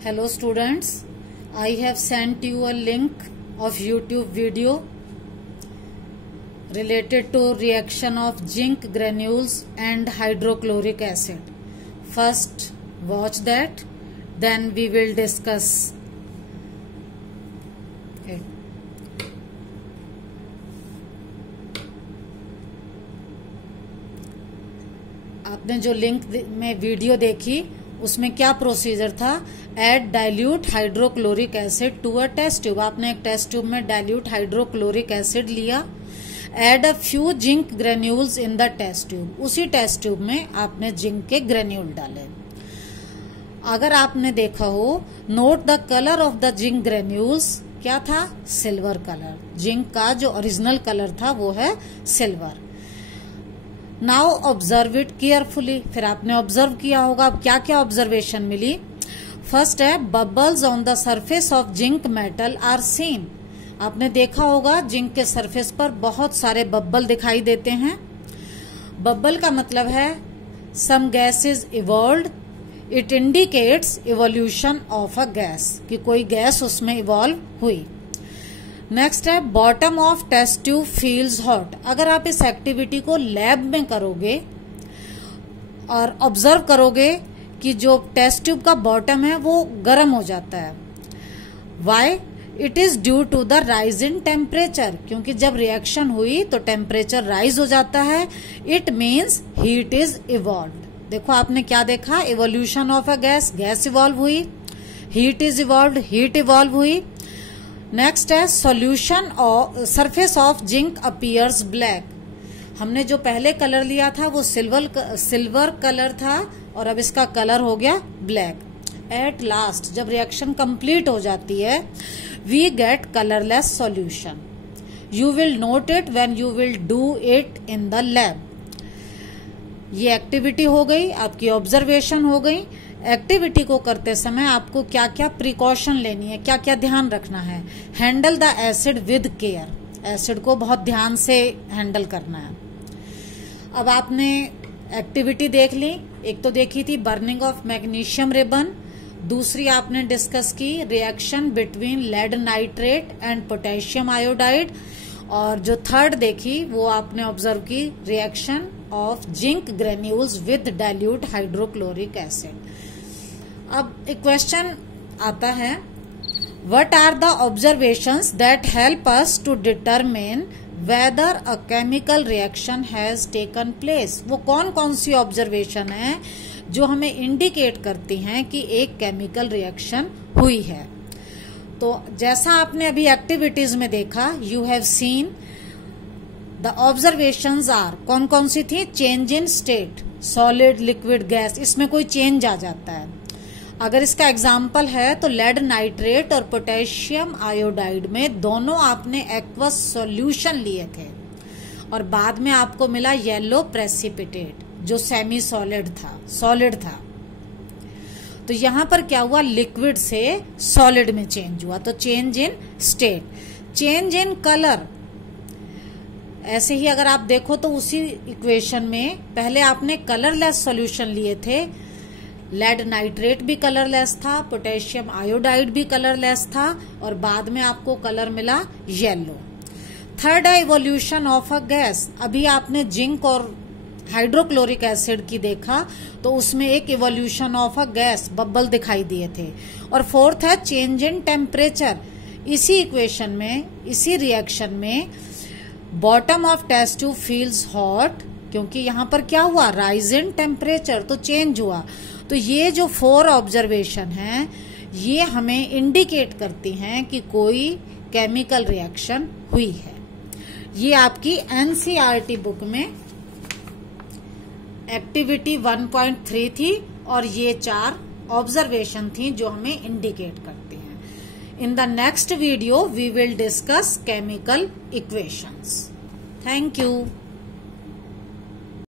Hello students, I have sent you a link of YouTube video related to reaction of zinc granules and hydrochloric acid. First watch that, then we will discuss. Okay. आपने जो link में video देखी उसमें क्या procedure था? Add dilute hydrochloric acid to a test tube. आपने एक test tube में डाइल्यूट हाइड्रोक्लोरिक एसिड लिया। Add a few zinc granules in the test tube. उसी टेस्ट ट्यूब में आपने जिंक के ग्रेन्यूल डाले। अगर आपने देखा हो, note the colour of the zinc granules. क्या था? Silver colour. जिंक का जो ओरिजिनल कलर था वो है silver. Now observe it carefully. फिर आपने ऑब्जर्व किया होगा। अब क्या क्या ऑब्जर्वेशन मिली? फर्स्ट है, bubbles on the surface of zinc metal are seen. आपने देखा होगा जिंक के सरफेस पर बहुत सारे बबल दिखाई देते हैं। बबल का मतलब है some gas is evolved. It indicates evolution of a gas, कि कोई गैस उसमें इवॉल्व हुई। नेक्स्ट है, bottom of test tube feels hot. अगर आप इस एक्टिविटी को लैब में करोगे और ऑब्जर्व करोगे कि जो टेस्ट ट्यूब का बॉटम है वो गर्म हो जाता है। Why? It is due to the rise in temperature. क्योंकि जब रिएक्शन हुई तो टेम्परेचर राइज हो जाता है। It means heat is evolved. देखो आपने क्या देखा? Evolution of a gas, gas evolve हुई। Heat is evolved, heat evolve हुई। नेक्स्ट है, solution surface of zinc appears black. हमने जो पहले कलर लिया था वो सिल्वर कलर था और अब इसका कलर हो गया ब्लैक। एट लास्ट, जब रिएक्शन कंप्लीट हो जाती है, we get colourless solution. You will note it when you will do it in the lab. ये एक्टिविटी हो गई, आपकी ऑब्जर्वेशन हो गई। एक्टिविटी को करते समय आपको क्या क्या प्रिकॉशन लेनी है, क्या क्या ध्यान रखना है? Handle the acid with care. Acid को बहुत ध्यान से हैंडल करना है। अब आपने एक्टिविटी देख ली। एक तो देखी थी बर्निंग ऑफ मैग्नीशियम रिबन। दूसरी आपने डिस्कस की reaction between lead nitrate and potassium iodide. और जो थर्ड देखी वो आपने ऑब्जर्व की reaction of zinc granules with dilute hydrochloric acid. अब एक क्वेश्चन आता है, what are the observations that help us to determine whether a chemical reaction has taken place. वो कौन कौन सी ऑब्जर्वेशन है जो हमें इंडिकेट करती हैं कि एक केमिकल रिएक्शन हुई है? तो जैसा आपने अभी एक्टिविटीज में देखा, you have seen the observations are, कौन कौन सी थी? Change in state, solid, liquid, gas, इसमें कोई चेंज आ जाता है। अगर इसका एग्जाम्पल है तो लेड नाइट्रेट और पोटेशियम आयोडाइड में दोनों आपने एक्वस सॉल्यूशन लिए थे और बाद में आपको मिला येलो प्रेसिपिटेट जो सेमी सॉलिड था। तो यहां पर क्या हुआ? लिक्विड से सॉलिड में चेंज हुआ। तो change in state. Change in colour, ऐसे ही अगर आप देखो तो उसी इक्वेशन में पहले आपने कलरलेस सॉल्यूशन लिए थे। लेड नाइट्रेट भी कलरलेस था, पोटेशियम आयोडाइड भी कलरलेस था और बाद में आपको कलर मिला येलो। थर्ड है इवोल्यूशन ऑफ अ गैस। अभी आपने जिंक और हाइड्रोक्लोरिक एसिड की देखा तो उसमें एक evolution of a gas, bubble दिखाई दिए थे। और फोर्थ है चेंज इन टेम्परेचर। इसी इक्वेशन में, इसी रिएक्शन में bottom of test tube feels hot, क्योंकि यहां पर क्या हुआ? राइज इन टेम्परेचर, तो चेंज हुआ। तो ये जो 4 ऑब्जर्वेशन हैं ये हमें इंडिकेट करती हैं कि कोई केमिकल रिएक्शन हुई है। ये आपकी एनसीईआरटी बुक में एक्टिविटी 1.3 थी और ये 4 ऑब्जर्वेशन थी जो हमें इंडिकेट करती हैं। In the next video we will discuss chemical equations. Thank you.